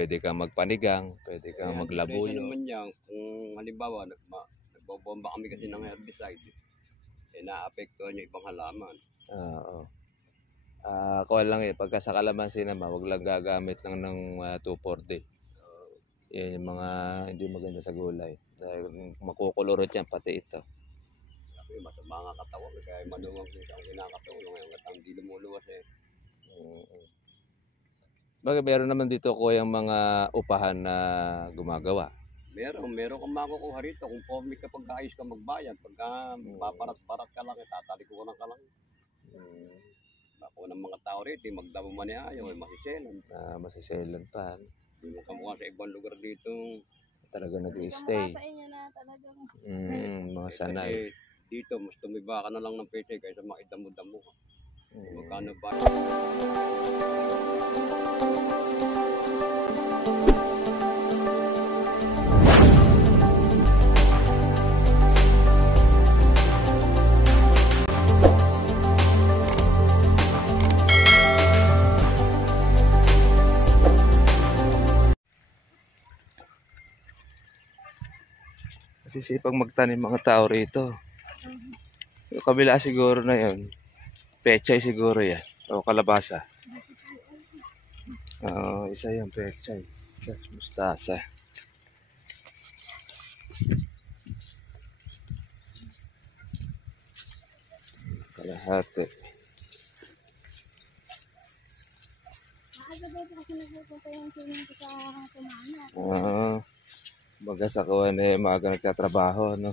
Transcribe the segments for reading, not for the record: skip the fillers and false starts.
pwede kang magpanigang, pwede kang maglabuyo. Naman yan, kung halimbawa, nagbobomba kami kasi ng herbicide, naapektuhan yung ibang halaman. Oo. Kuha lang pagka sa kalamansi naman, wag lang gagamit lang ng 2,4-D. Yan yung mga hindi maganda sa gulay. Dahil makukulurot yan, pati ito. Masama nga katawan, kaya manuwang ang kinakatulong ngayon at hindi lumuluwas eh. Bagay, meron naman dito kuya yung mga upahan na gumagawa. Meron kang makukuha rito kung formi ka pagkaayos ka magbayan. Pagka paparat-parat ka lang, tatalikuran ka lang. Ako ng mga tao rito, magdamo man ayaw, masiselan. Masiselan pa. Hindi mo kamukha sa ibang lugar dito. Talaga nag-i-stay. Sa inyo na talagang. Mga sanay. Dito, mas tumiba ka na lang ng pete kaysa makidamo-damo ka. Magkano ba? Sisipag magtanim mga tao rito. Yung kabila siguro na yun, pechay siguro yan. O kalabasa. Isa yung pechay. That's mustasa. Kalahati. Baga sa kawan maaga nagtatrabaho, no?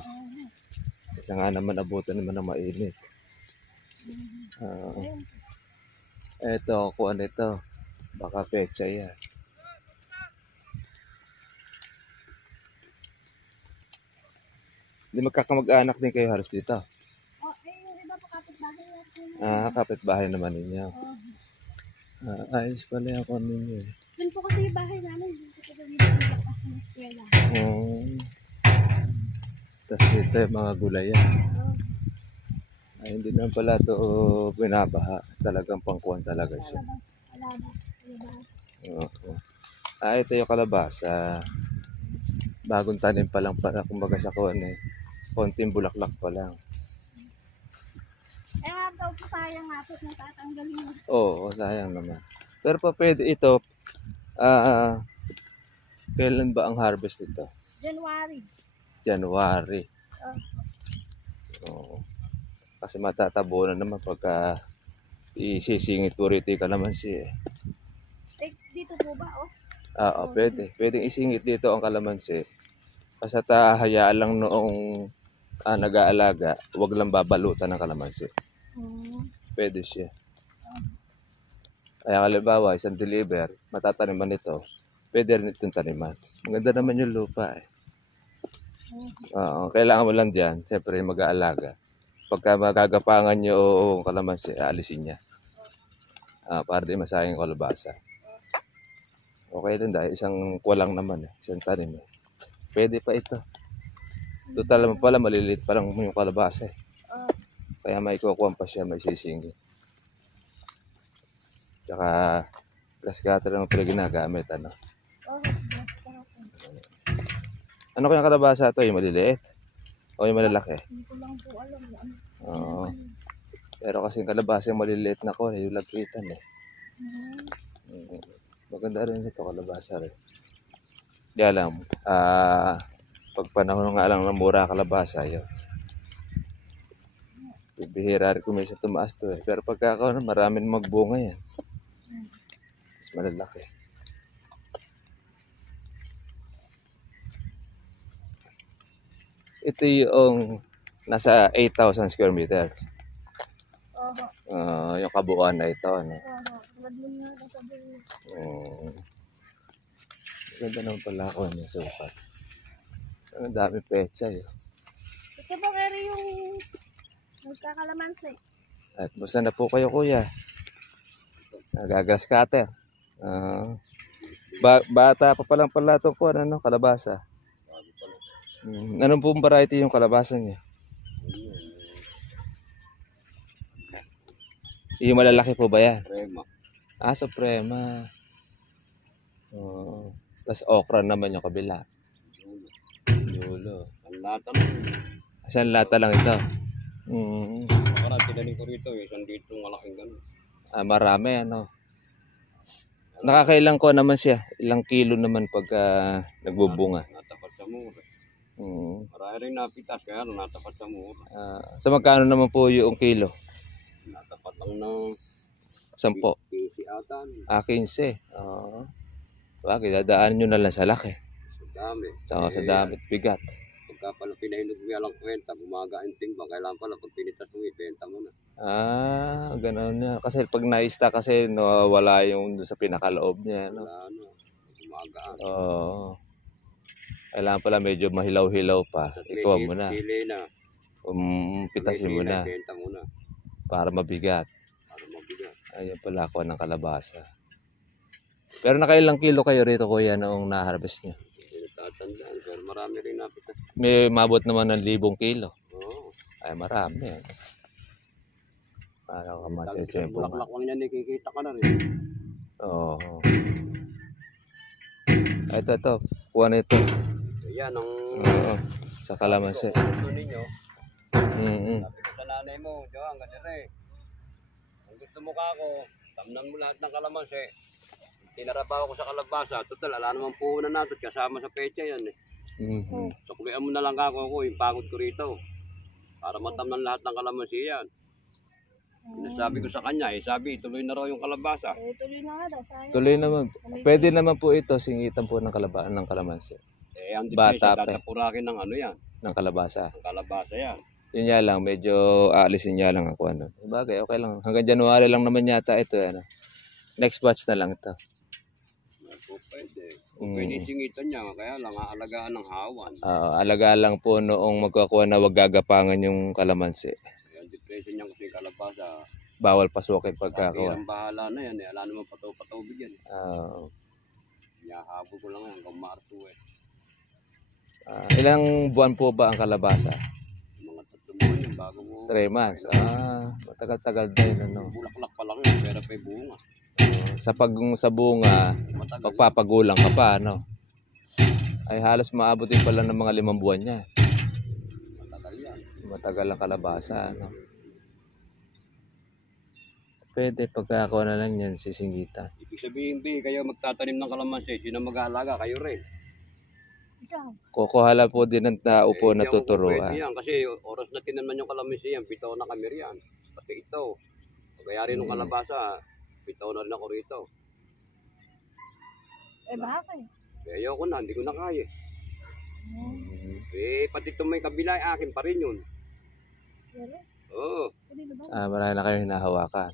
Isa nga naman abutan naman ng mainit. Eto, kuwan ito. Baka pecha yan. Hindi magkakamag-anak din kayo halos dito? Yung iba pa kapitbahay natin. Kapitbahay naman ninyo. Ayos pala yung kuwan ninyo. Yun po kasi yung bahay namin. Dito ko dito ng eskwela. Tapos dito yung mga gulayan. Hindi naman pala ito binabaha. Talagang pangkuhan talaga siya. Ito yung kalabasa. Bagong tanim pa lang para kumbaga sa kuwan eh. Konting bulaklak pa lang. Nga daw po sayang nga po nang tatanggalin mo. Oo, sayang naman. Pero pa pwede ito. Kailan ba ang harvest nito? January. Oo. Kasi matatabo na naman pagka isisingit po rito yung kalamansi eh. Dito po ba Pwede. Pwedeng isingit dito ang kalamansi. Basta hayaan lang noong nag-aalaga, huwag lang babalutan ng kalamansi. Pwede siya. Kaya halimbawa, isang deliver, matataniman ito, pwede rin itong taniman. Maganda naman yung lupa eh. Kailangan mo lang dyan, siyempre mag-aalaga. Pagka magagapangan nyo o kalamansi, alisin niya. Para di masayang yung kalabasa. Okay din dahil isang kuwalang naman eh, isang tanim eh. Pwede pa ito. Total naman pala, maliliit pa lang yung kalabasa eh. Kaya may kukuha pa siya, may sisingin. Tsaka, grass cutter naman pala ginagamit, ano. Ano kayang kalabasa ito? Yung maliliit? O yung malalaki? Hindi ko lang po alam. Pero kasi yung kalabasa yung maliliit na ko, yung lagkitan eh. Maganda rin ito, kalabasa rin. Di alam, pag panahon nga lang ng mura kalabasa, yun. Bibihira rin kung may sa tumaas to eh. Pero pagka maraming magbunga yan. Mas malalaki. Ito yung nasa 8,000 square meters. Yung kabuuan na ito. Ano? Ganda naman pala ako niya sukat. Ang dami pecha eh. Ito po kaya yung nagkakalamansi. At basta na po kayo kuya. Nagagas cutter. Bata pa palang pala ito ko, ano, kalabasa. Anong pong variety yung kalabasa niya? Yung malalaki po ba yan? Suprema. Suprema. Tas okra naman yung kabila. Dulo. Dulo. Ang lata lang. Isang lata lang ito. Parang tinanin ko rito isang ditong malaking gano'n. Marami ano. Nakakailang ko naman siya. Ilang kilo naman pagka nagbubunga. Natapat sa mura. Mm. Marami rin napitas kaya natapat sa mura. Sa magkano naman po yung kilo? Natapat lang ng 10. 15 ata. 15. Oo. Bakit? Dadaan nyo na lang sa laki. Sa dami. Tsaka sa damit bigat. Pagka pala pinahinog mo lang kwenta, bumaga ang timbang. Kailangan pala pag pinitas mo, ibenta mo na. Gano'n na. Kasi pag na-ista kasi nawawala yung doon sa pinakaloob niya. No? Wala na. Bumagaan. Oo. Kailangan pala medyo mahilaw-hilaw pa. Ikaw mo na. Sili na. Pitasin mo na. Ibenta mo na. Para mabigat. Para mabigat. Ayun pala ako ng kalabasa. Pero nakailang kilo kayo rito kuya noong na-harvest nyo? Hindi natatandaan. Pero marami rin napitas. May mabot naman ng 1,000 kilo. Oo. Ay marami. Para ka matse-tsempo. Bulaklak lang yan, nakikita ka na rin. Oo. Ito. Kuha na ito. Yan ang... Oo. Sa kalamansi. Gusto ninyo. Mm-mm. Sabi ko sa nanay mo, Joang, ganire. Kung gusto mo ka ako, tamnan mo lahat ng kalamansi. Tinarabaho ko sa kalabasa. Total, ala naman puhunan natin. Kasama sa pecha yan eh. Mm-hmm. So, kumihan mo na lang ako, yung pagod ko rito. Para matamnan lahat ng kalamansi yan. Sabi ko sa kanya, sabi, tuloy na raw yung kalabasa. Tuloy na nga daw. Sayang. Tuloy naman. Pwede naman po ito, singitan po ng kalamansi. Ang Bata depresya, pa. tatapurakin ng ano yan. Ng kalabasa. Ang kalabasa yan. Yun nga lang, medyo aalisin niya lang ako. Ano. Bagay, okay lang. Hanggang January lang naman yata ito. Ano. Next batch na lang ito. Pwede. Pwede singitan niya, kaya lang aalagaan ng hawan. Alaga lang po noong magkakuha na wag gagapangan yung kalamansi. Ang depresya niya kasi yung kalabasa. Bawal pasukin pagkakuha. Ang bahala na yan eh. Ala naman patubig yan. Yahabol ko lang yan hanggang Marso eh. Ilang buwan po ba ang kalabasa? Mga 3 buwan yan bago mo. 3 months. Matagal-tagal din. Ano. Bulaklak pa lang yun, pero pa bunga. Sa bunga, Matagal. pagpapagulang ka pa, ano? Ay halos maabot din pala ng mga 5 buwan niya. Matagal yan. Matagal ang kalabasa, ano? Pwede pagkakakuha na lang yan, sisingitan. Ibig sabihin, kayo magtatanim ng kalamansi, sino mag-aalaga? Kayo rin. Ikaw. Kukuha lang po din ng tao po na Hindi ako tuturuan. pwede yan, kasi oras na tinanman yung kalamansi yan, 7 na kami riyan. Pati ito. Pagkayari ng kalabasa, 7 na rin ako rito. Bakit? Ayoko na, hindi ko na kaya. Pati itong may kabila, akin pa rin yun. Really? Oo. Pwede na ba? Marami na kayong hinahawakan.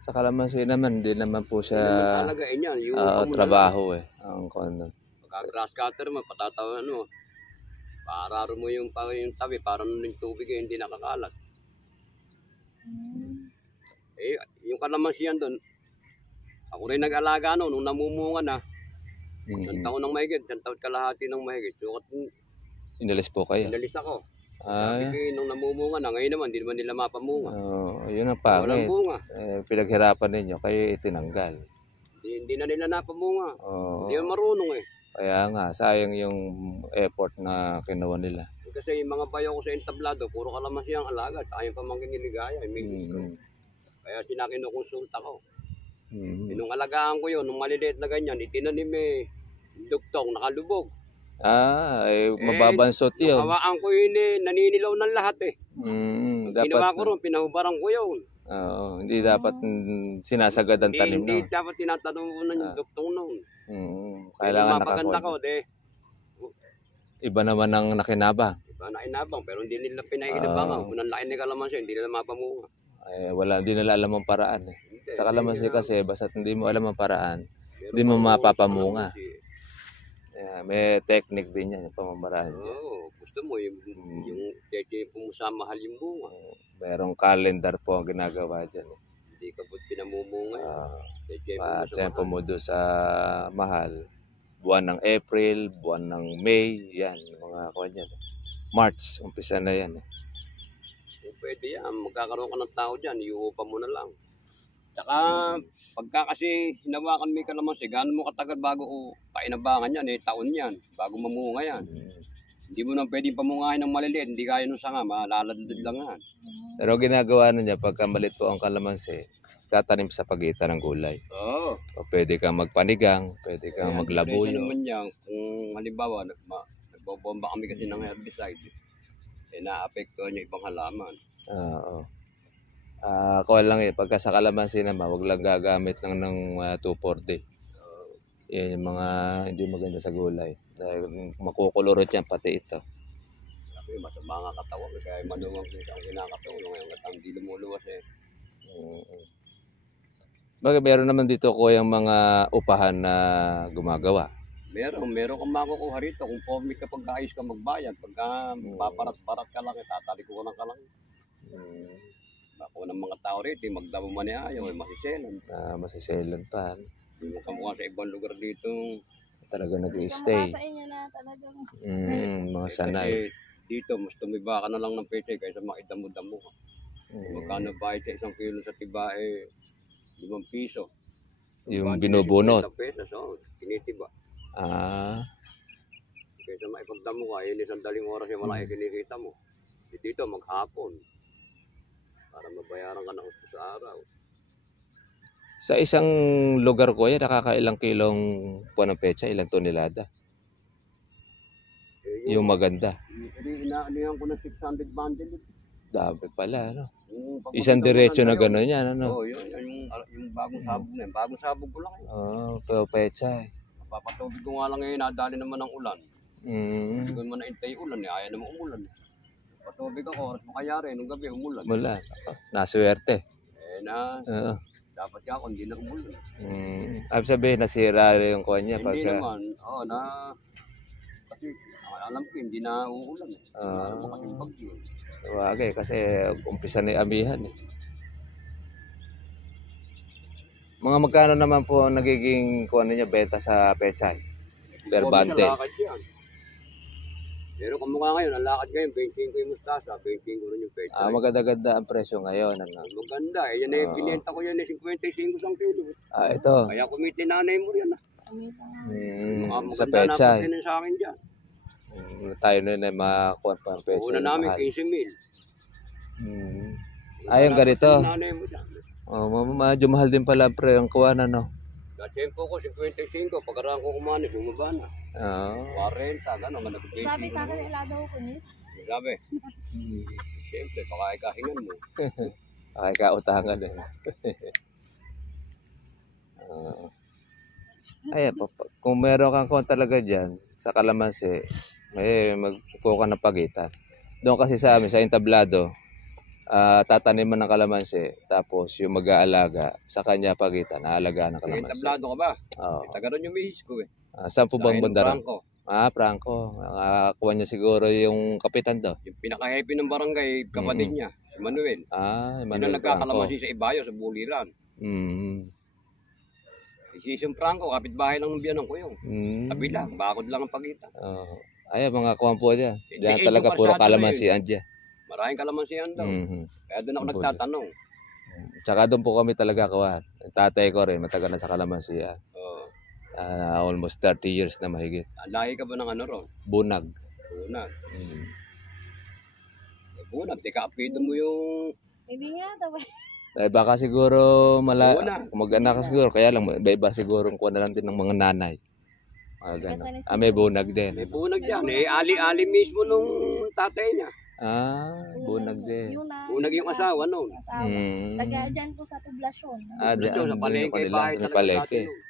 Sa kalamansi naman, hindi naman po siya Alagain yan, yung trabaho eh. Ang kono. Pagka-grass cutter mo, patatawan mo. Pararo mo yung tabi, para nung tubig eh, hindi nakakalat. Yung kalamansi yan doon, ako rin nag-alaga nung namumunga na. Isang taon ng mahigit, isang taon kalahati ng mahigit. So, inalis po kayo? inalis ako. Sabi ko, nung namumunga na, ngayon naman, hindi naman nila mapamunga. Yun ang Walang pangit. bunga. Pinaghirapan ninyo, kayo itinanggal. Hindi na nila napamunga. Oo. Hindi naman marunong eh. Kaya nga, sayang yung effort na kinuha nila. Kasi yung mga bayo ko sa entablado, puro kalamansi ang alaga. At ayaw pamangkin niligaya, may gusto. Kaya sinakinukonsulta ko. Nung alagaan ko yun, nung maliliit na ganyan, itinanim dugtong, nakalubog. Mababansot yun. Hawaan ko yun naninilaw ng lahat eh. Ginawa Dapat, ko rin, pinahubaran ko yun. hindi dapat sinasagad ang tanim, Hindi no? dapat tinatanong ko na yung dugtong noon. Kailangan mapaganda nakakuha. ko, Iba naman ang nakinabang. iba na inabang, pero hindi nila pinahinabangan. Kung ang laki ni kalamansi, hindi nila mapamunga. Hindi nila alam ang paraan eh. Hindi, Sa kalamansi hindi nila- kasi, basta't hindi mo alam ang paraan, Pero hindi mo pag- mapapamunga. kalamansi, May technique din yan, yung pamamaraan dyan. Oo, gusto mo yung kung mahal yung bunga. Merong calendar po ang ginagawa dyan. Hindi ka ba't pinamumunga yun? Tiyempo mo doon sa mahal. Buwan ng April, buwan ng May, yan, mga kuwan yan. March, umpisa na yan. Pwede yan, magkakaroon ka ng tao dyan, iuupa mo na lang. Tsaka, pagka kasi hinawakan mo yung kalamansi, gaano mo katagal bago painabangan yan, taon yan, bago mamunga yan. Hindi mo nang pwedeng pamungahin ng maliliit, hindi kaya nung sanga, malaladad lang yan. Pero ginagawa na niya, pagka malit po ang kalamansi, tatanim sa pagitan ng gulay. Oo. O pwede kang magpanigang, pwede kang Kaya, maglabuyo. diretso naman yan, kung halimbawa, nagbobomba kami kasi ng herbicide, naapektuhan yung ibang halaman. Oo. Kuha lang pagka sa kalamansi naman, wag lang gagamit lang ng 2,4-D. Yan yung mga hindi maganda sa gulay. Dahil makukulurot yan, pati ito. Sabi, masama nga katawan, kaya manuwang kung ang kinakatawan, ngayon at hindi lumuluwas Bagay, meron naman dito ko yung mga upahan na gumagawa. Meron kang makukuha rito kung formic ka pagkaayos ka magbayad. Pagka paparat-parat ka lang, tatalikuran ka lang. Ako ng mga tao rito, magdamo man ayaw, masiselan. Masiselan pa. Hindi mo kamukha sa ibang lugar dito. Talaga nag-i-stay. Sa inyo na talagang Mga sanay. Kasi dito, mas tumiba ka na lang ng peche kaysa makidamo-damo ka. Magkano bayad sa 1 kilo sa tiba 5 piso. Yung binubunot. 50 pesos, tinitiba. Kaysa maipagdamo ka, yun 1 oras yung malaki kinikita mo. Dito, maghapon. Para mabayaran ka ng gusto sa araw. Sa isang lugar ko yan, nakakailang kilong puwan ng pecha, ilang tonelada. Yung maganda. Inaanihan ko ng 600 bundle. Dami pala, ano? Isang diretso na gano'n yan, ano? Oo, yun. Yung bagong sabog na yun. Bagong sabog ko lang Pero pecha eh. Papatubig ko nga lang ngayon, nadali naman ng ulan. Hindi ko naman naintay ulan ayaw naman umulan. Patubig ako, oras makayari, nung gabi umulan. Mula, naswerte. Dapat ka ako, hindi na umulan. Abi sabihin, nasira rin yung kuha niya. Hindi naman, kasi alam ko, hindi na uulan. Alam mo kasing bagyo. Wagay, kasi umpisa na yung amihan eh. Mga magkano naman po nagiging kuha niya benta sa pechay? Per bundle. Pero kung mukha ngayon, ang lakad ngayon, 25 yung mustasa, 25 rin yung pechay. Maganda-ganda ang presyo ngayon. Ano? Maganda, yan na yung binenta ko yan, 55 isang kilo. Ito. Kaya kumiti nanay mo yan. Sa pechay. Maganda na sa akin dyan. Tayo na makakuha pa ang pechay. Una namin, 15,000. Yung ganito. Nanay mo dyan. Medyo mahal din pala pre ang kuha na, no? Tempo ko, 55. Pagkaraan ko kumanis, bumaba na. 40, gano'n. sabi sa akin, ila daw ko niya. Sabi. Siyempre, baka ikahingan mo. Baka ikautangan eh. Kung meron kang kuha talaga dyan, sa kalamansi, magkuha ka ng pagitan. Doon kasi sa amin, sa entablado, tataniman ng kalamansi, tapos yung mag-aalaga sa kanya pagitan, aalagaan ng kalamansi. Tablado ka ba? Oo. Taga ron yung mihis ko eh. Saan po bang bandaran? Franco. Franco. Nakakuha niya siguro yung kapitan do. Yung pinaka-happy ng barangay, kapatid niya, si Manuel. Yun Manuel ang Franco. nagkakalamansi sa Ibayo, sa Buliran. Si Sisong Franco, kapitbahay lang ng biyanan ko yun. Tabi lang, bakod lang ang pagitan. Mga kuha po dyan. Diyan talaga puro kalamansian dyan. Maraming kalamansian daw. Kaya doon ako nagtatanong. Tsaka doon po kami talaga kuha. Tatay ko rin, matagal na sa kalamansian. Almost 30 years na mahigit. Lahi ka ba ng ano ron? Bunag. Bunag. Bunag, teka-apito mo yung... Hindi nga daw. Baka siguro mag-anak ka siguro. Kaya lang, iba siguro kuha na lang din ng mga nanay. May bunag din. May bunag yan. Ali-ali mismo nung tatay niya. Bunag din. Bunag yung asawa noon. Taga dyan po sa poblasyon. Sa palengke, bahay sa talaga palengke. dati.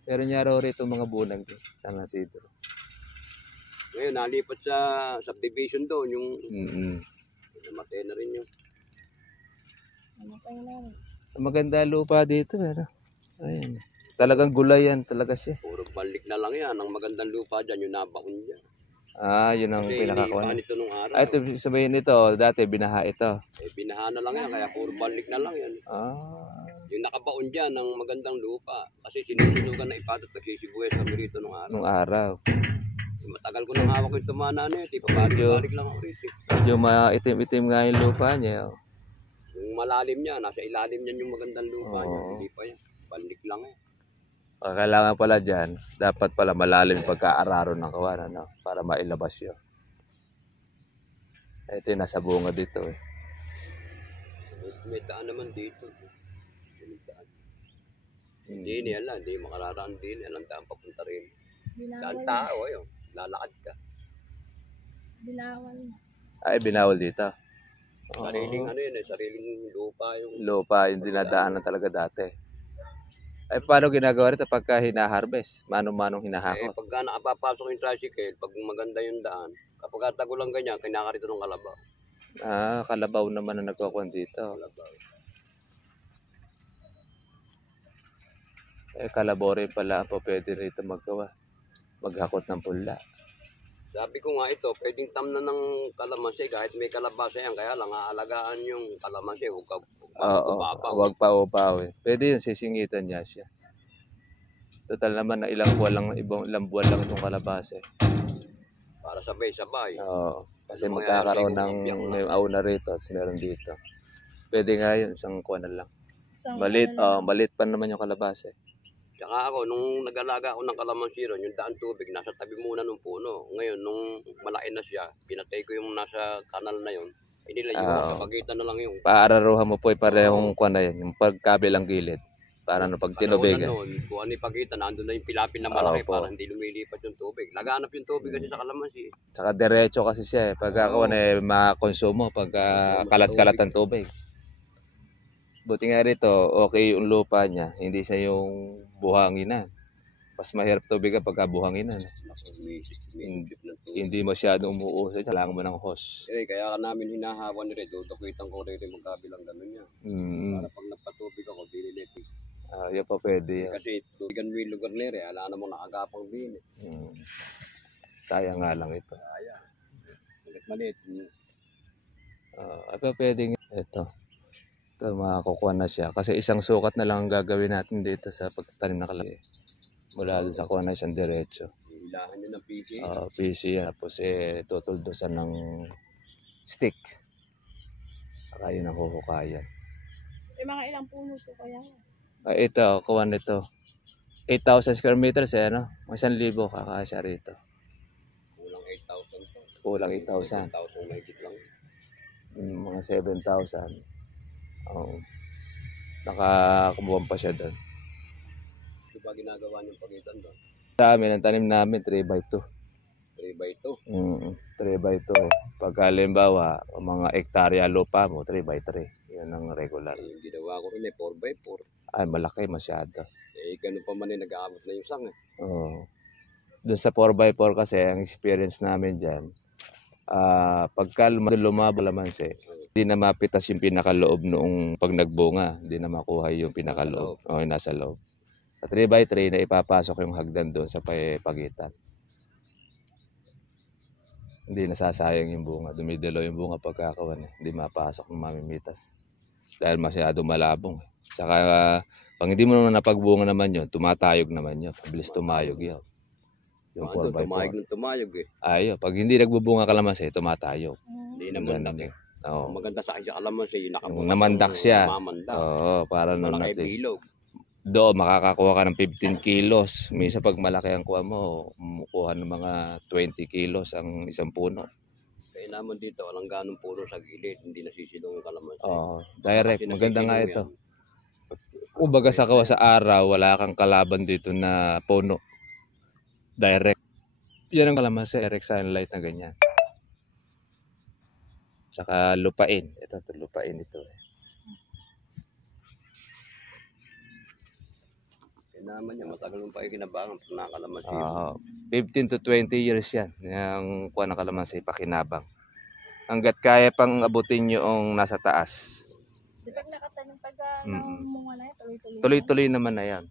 Pero niya raw rito mga bunag din. San Isidro. Ngayon, nalipat sa subdivision doon. Yung namatay na rin yun. Maganda lupa dito. Ayun. Talagang gulay yan talaga siya. Puro balik na lang yan. Ang magandang lupa dyan, yung nabaon dyan. Yun ang pinakakuha. Ito nung araw. Ito sabihin nito, dati binaha ito. Binaha na lang yan, kaya puro balik na lang yan. Yung nakabaon dyan ng magandang lupa. Kasi sinusunugan na ipatot nagsisibuyas kami rito nung araw. Nung araw. Matagal ko nang hawak yung tumana na yun. Pabalik-balik lang ako rito. Yung maitim-itim nga yung lupa niya. Yung malalim niya, nasa ilalim niyan yung magandang lupa niya. Oo. Hindi pa yan. Balik lang eh. Kailangan pala dyan, dapat pala malalim pagkaararo ng kawan, ano, para mailabas yun. Ito yung nasa bunga dito eh. May daan naman dito. May daan. Hindi niya alam, hindi makararaan din. Alam daan papunta rin. Daan Binawal. tao, ayun. Lalakad ka. Binawal. Ay, binawal dito. Oo. Sariling ano yun eh, sariling lupa yung... Lupa, yung dinadaanan talaga dati. Ay, paano ginagawa rito pagka hinaharvest? Manong-manong Eh, hinahakot? pagka nakapapasok yung tricycle, pag maganda yung daan, kapag tagulang ganyan, kinakarito ng kalabaw. Ah, kalabaw naman na nagkukuhan dito. Kalabaw. Eh, kalabaw rin pala po pwede rito maggawa. Maghakot ng pula. Sabi ko nga ito, pwedeng tamnan ng kalamansi kahit may kalabasa yan. Kaya lang, aalagaan yung kalamansi. Huwag ka Oo, babaw. huwag pa upaw eh. Pwede yun, sisingitan niya siya. Total naman na ilang buwan lang itong kalabasa eh. Para sabay-sabay. Oo, kasi Ano magkakaroon ng mangyayari, siguro, may auna rito at meron dito. Pwede nga yun, isang kuwan na lang. Isang Malit, ano lang. malit pa naman yung kalabasa eh. Tsaka ako, nung nag-alaga ako ng kalamansi ron, yung daan tubig, nasa tabi muna ng puno. Ngayon, nung malaki na siya, pinatay ko yung nasa kanal na yun. Inilayo Oo. ko, pagitan na lang yung Paararuhan mo po parehong kuwan na yan, yung pagkabilang gilid. Para no, pag tinubigan. noon. Kung ano yung pagitan, nandun na yung pilapin na malaki Opo. para hindi lumilipat yung tubig. Laganap yung tubig kasi sa kalamansi. Tsaka diretso kasi siya eh. Pagka Oo. kuwan eh, makonsumo pagka kalat-kalat ang tubig. Buti nga rito, okay yung lupa niya. Hindi siya yung buhanginan. Mas mahirap tubig pagka buhanginan. Umisip ng tubig. Hindi masyadong umuusay. Kailangan mo ng hose. Eh, kaya ka namin hinahawan ni Red. Dudukitan ko rin yung magkabilang gano'n niya. Para pag nagpatubig ako, diniletik. Yan pa pwede yan. Kasi tubigan mo yung lugar nire, ala namang nakagapang din eh. Sayang nga lang ito. Kaya, malit. Ay pa pwede nga. Ito. Ito makakukuha na siya. Kasi isang sukat na lang ang gagawin natin dito sa pagtatanim na kalaki. Mula doon sa kuha na isang diretso. Hilahan nyo ng PC. PC yan. Tapos tutuldusan ng stick. Saka yun ang huhukayan. May mga ilang puno po kaya. Ito, kuha nito. 8,000 square meters ano? 1,000 kakasya rito. Kulang 8,000 to. Kulang 8,000. 8,000 mahigit lang. Mga 7,000. Nakakabuhan pa siya doon. Ito ba ginagawa niyong pagitan doon? Sa amin, ang tanim namin 3x2. 3x2. 3x2. Pagka halimbawa, mga ektarya lupa mo, 3x3. Yan ang regular. Yung ginawa ko rin 4x4. Ay, malaki masyado. Ganun pa man nag-aabot na yung sang eh. Oo. Doon sa 4x4 kasi, ang experience namin dyan, pagka lumabo lamansi, hindi na mapitas yung pinakaloob noong pag nagbunga. Hindi na makuha yung pinakaloob. O, yung nasa loob. Sa 3x3 na ipapasok yung hagdan doon sa pagitan. Hindi nasasayang yung bunga. Dumidalo yung bunga pagkakawan eh. Hindi mapasok ng mamimitas. Dahil masyado malabong. Tsaka pag hindi mo naman napagbunga naman yun, tumatayog naman yun. Pabilis tumayog yun. Yung 4x4. Tumayog eh. Ayo, pag hindi nagbubunga kalamansi, tumatayog. Hindi naman Ganun eh. Oo. maganda sa akin sa kalamansi. Yung namandak siya. Namamandak. Oo, para nun Malaki natin. bilog. Doon, makakakuha ka ng 15 kilos. Minsan pag malaki ang kuha mo, kumukuha ng mga 20 kilos ang isang puno. Kaya naman dito, walang ganong puro sa gilid. Hindi nasisilong yung kalamansi. Oo, direct. Kasi Maganda nga nasisilong ito. yan. Kumbaga sa kawa sa araw, wala kang kalaban dito na puno. Direct. Yan ang kalamansi, direct sunlight na ganyan. Tsaka lupain. Ito, lupain ito. Kaya naman yan, matagal mo pa yung kinabangan pag nakakalamansi. 15 to 20 years yan. Yung kuha ng kalamansi, pakinabang. Hanggat kaya pang abutin yung nasa taas. Di pag nakatanim pag munga na yan, tuloy-tuloy. Tuloy-tuloy naman na yan.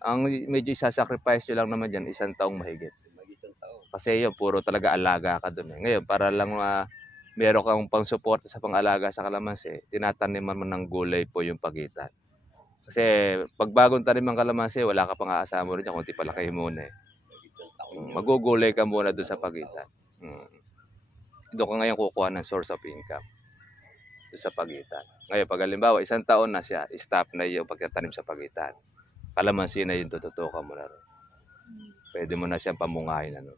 Ang medyo isasacrifice nyo lang naman dyan, 1 taong mahigit. Mag-isang tao. Kasi yun, puro talaga alaga ka dun eh. Ngayon, para lang meron kang pang-suporta sa pang-alaga sa kalamansi, tinataniman mo ng gulay po yung pagitan. Kasi pag bagong tanim ang kalamansi, wala ka pang aasahan mo rin dyan, kunti palakihin muna eh. Mag-isang tao. Magugulay ka muna dun sa pagitan. Doon ka ngayon kukuha ng source of income. sa pagitan. Ngayon, pag halimbawa, 1 taon na siya, stop na yung pagtatanim sa pagitan. Kalamansi na yung tututukan mo na rin. Pwede mo na siyang pamungahin. Ano.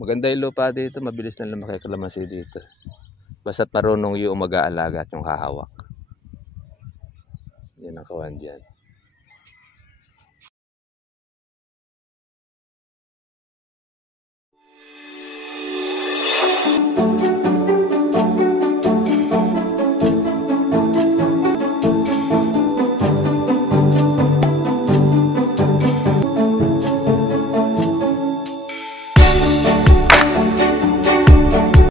Maganda yung lupa dito, mabilis na lumaki kalamansi dito. Basta't marunong yung mag-aalaga at yung hahawak. Yan ang kawan dyan.